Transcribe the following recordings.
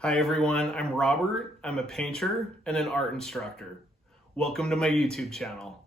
Hi everyone, I'm Robert. I'm a painter and an art instructor. Welcome to my YouTube channel.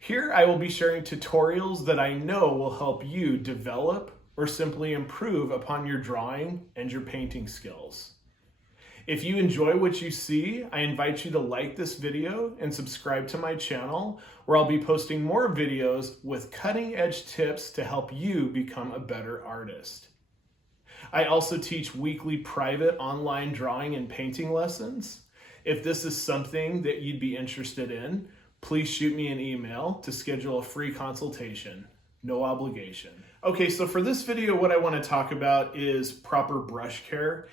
Here I will be sharing tutorials that I know will help you develop or simply improve upon your drawing and your painting skills. If you enjoy what you see, I invite you to like this video and subscribe to my channel, where I'll be posting more videos with cutting-edge tips to help you become a better artist. I also teach weekly private online drawing and painting lessons. If this is something that you'd be interested in, please shoot me an email to schedule a free consultation. No obligation. Okay, so for this video, what I want to talk about is proper brush care.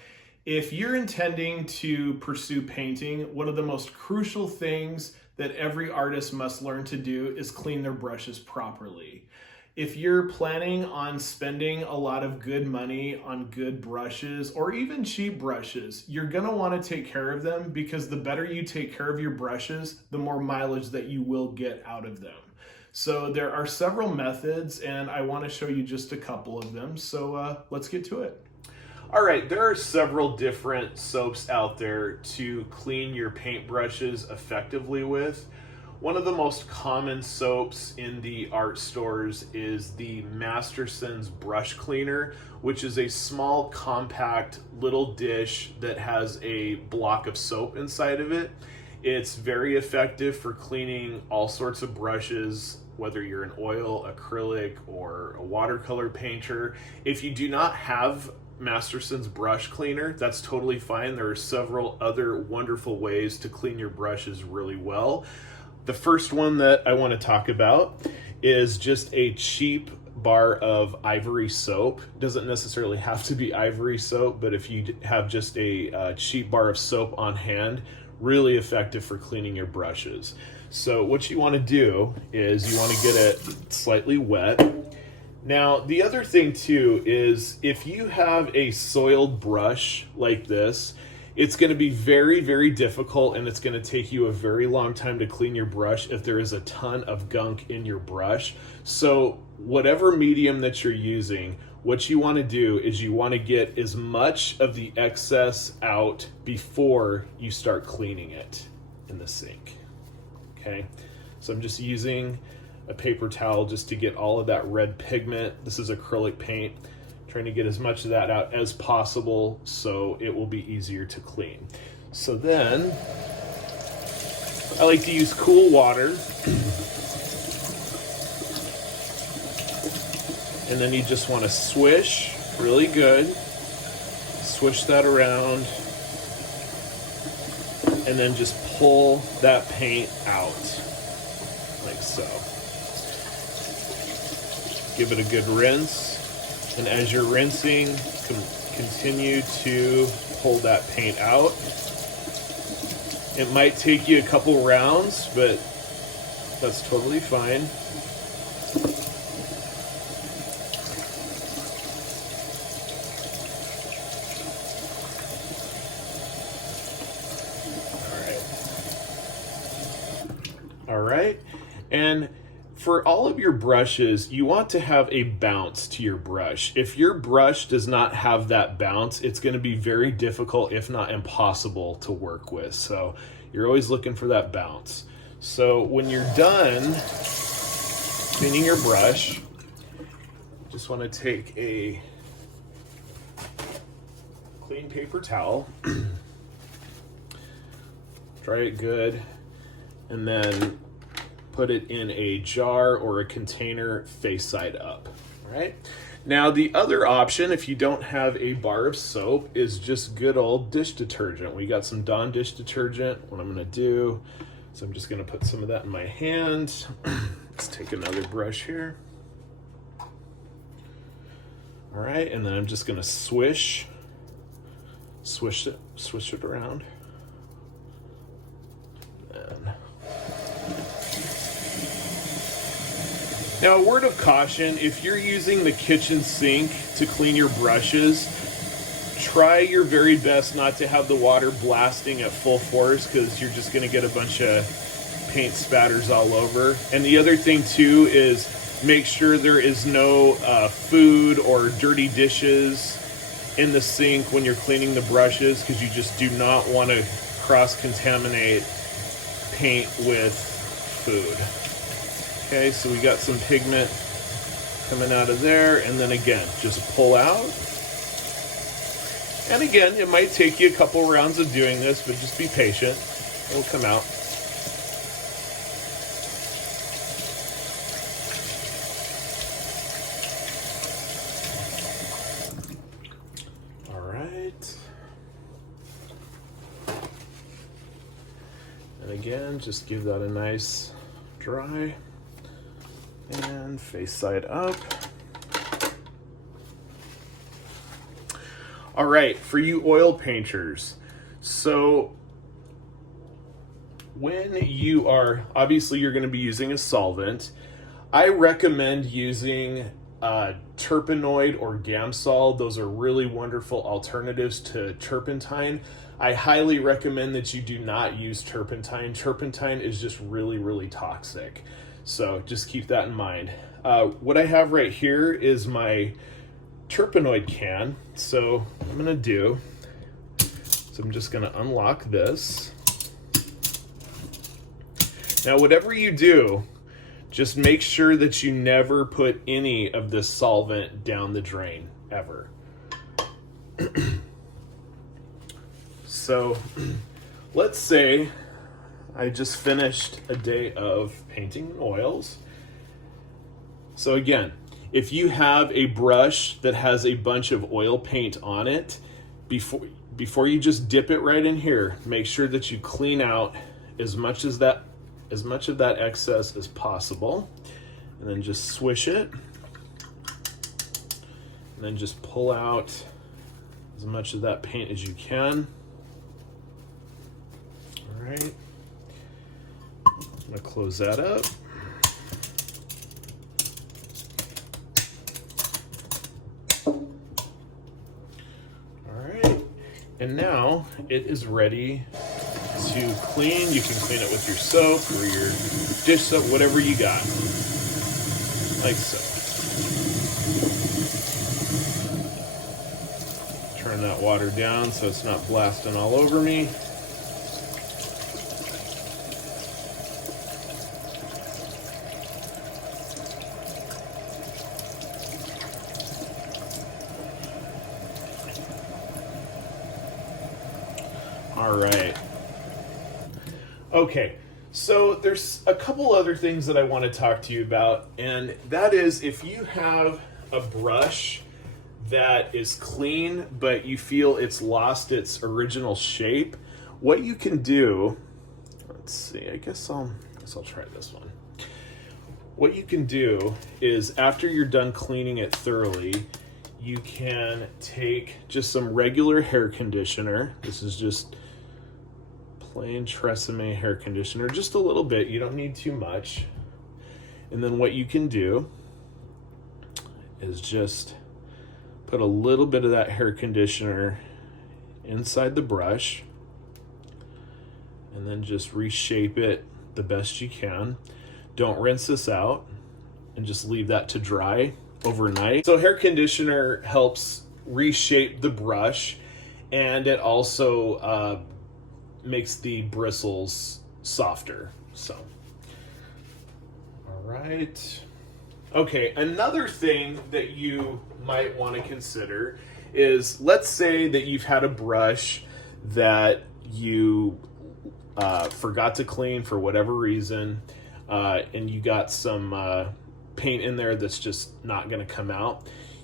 If you're intending to pursue painting, one of the most crucial things that every artist must learn to do is clean their brushes properly. If you're planning on spending a lot of good money on good brushes or even cheap brushes, you're going to want to take care of them, because the better you take care of your brushes, the more mileage that you will get out of them. So there are several methods, and I want to show you just a couple of them. So let's get to it. All right, there are several different soaps out there to clean your paintbrushes effectively with. One of the most common soaps in the art stores is the Masterson's brush cleaner, which is a small, compact little dish that has a block of soap inside of it. It's very effective for cleaning all sorts of brushes, whether you're an oil, acrylic, or a watercolor painter. If you do not have Masterson's brush cleaner, that's totally fine. There are several other wonderful ways to clean your brushes really well. The first one that I want to talk about is just a cheap bar of Ivory soap. Doesn't necessarily have to be Ivory soap, but if you have just a cheap bar of soap on hand, really effective for cleaning your brushes. So what you want to do is you want to get it slightly wet. Now, the other thing too is, if you have a soiled brush like this, it's going to be very, very difficult, and it's going to take you a very long time to clean your brush if there is a ton of gunk in your brush. So whatever medium that you're using, what you want to do is you want to get as much of the excess out before you start cleaning it in the sink. Okay, so I'm just using a paper towel just to get all of that red pigment. This is acrylic paint. Trying to get as much of that out as possible so it will be easier to clean. So then I like to use cool water, and then you just want to swish really good, swish that around, and then just pull that paint out like so. Give it a good rinse. And as you're rinsing, continue to pull that paint out. It might take you a couple rounds, but that's totally fine. All right. And for all of your brushes, you want to have a bounce to your brush. If your brush does not have that bounce, it's going to be very difficult, if not impossible, to work with. So you're always looking for that bounce. So when you're done cleaning your brush, just want to take a clean paper towel, dry it good, and then put it in a jar or a container face side up. All right. Now, the other option, if you don't have a bar of soap, is just good old dish detergent. We got some Dawn dish detergent. What I'm going to do is I'm just going to put some of that in my hand. Let's take another brush here. All right. And then I'm just going to swish it around. Now, a word of caution: if you're using the kitchen sink to clean your brushes, try your very best not to have the water blasting at full force, because you're just going to get a bunch of paint spatters all over. And the other thing too is make sure there is no food or dirty dishes in the sink when you're cleaning the brushes, because you just do not want to cross-contaminate paint with food. Okay, so we got some pigment coming out of there, and then again, just pull out. And again, it might take you a couple rounds of doing this, but just be patient. It'll come out. All right. And again, just give that a nice dry. And face side up. All right, for you oil painters, so when you are, obviously you're going to be using a solvent, I recommend using Turpenoid or Gamsol. Those are really wonderful alternatives to turpentine. I highly recommend that you do not use turpentine. Turpentine is just really, really toxic. So just keep that in mind. What I have right here is my Turpenoid can. So I'm gonna do, so I'm just gonna unlock this. Now, whatever you do, just make sure that you never put any of this solvent down the drain, ever. So let's say I just finished a day of painting oils. So again, if you have a brush that has a bunch of oil paint on it, before you just dip it right in here, make sure that you clean out as much of that excess as possible, and then just swish it, and then just pull out as much of that paint as you can. All right, I'm gonna close that up. And now it is ready to clean. You can clean it with your soap or your dish soap, whatever you got, like so. Turn that water down so it's not blasting all over me. All right. Okay, so there's a couple other things that I want to talk to you about, and that is if you have a brush that is clean, but you feel it's lost its original shape, what you can do, let's see, I guess I'll try this one. What you can do is after you're done cleaning it thoroughly, you can take just some regular hair conditioner. This is just plain Tresemme hair conditioner, just a little bit, you don't need too much. And then what you can do is just put a little bit of that hair conditioner inside the brush, and then just reshape it the best you can. Don't rinse this out, and just leave that to dry overnight. So hair conditioner helps reshape the brush, and it also makes the bristles softer. So, all right. Okay, another thing that you might want to consider is, let's say that you've had a brush that you forgot to clean for whatever reason, and you got some paint in there that's just not going to come out.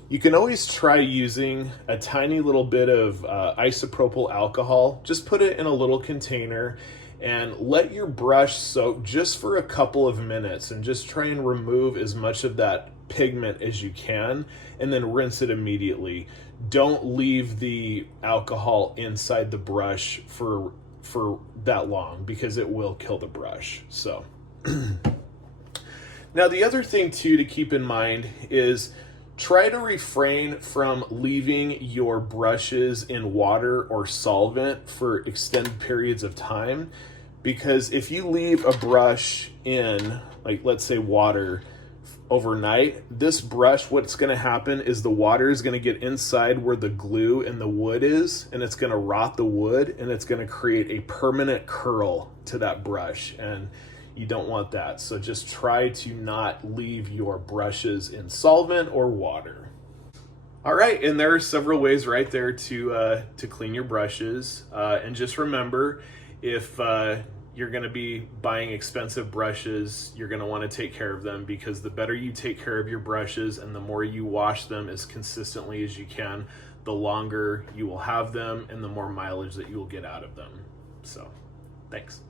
You can always try using a tiny little bit of isopropyl alcohol. Just put it in a little container and let your brush soak just for a couple of minutes, and just try and remove as much of that pigment as you can, and then rinse it immediately. Don't leave the alcohol inside the brush for that long, because it will kill the brush. So now the other thing too to keep in mind is, try to refrain from leaving your brushes in water or solvent for extended periods of time, because if you leave a brush in, like, let's say water overnight, this brush, what's going to happen is the water is going to get inside where the glue and the wood is, and it's going to rot the wood, and it's going to create a permanent curl to that brush, and you don't want that. So just try to not leave your brushes in solvent or water. All right, and there are several ways right there to clean your brushes, and just remember, if you're going to be buying expensive brushes, you're going to want to take care of them, because the better you take care of your brushes and the more you wash them as consistently as you can, the longer you will have them and the more mileage that you will get out of them. So, thanks.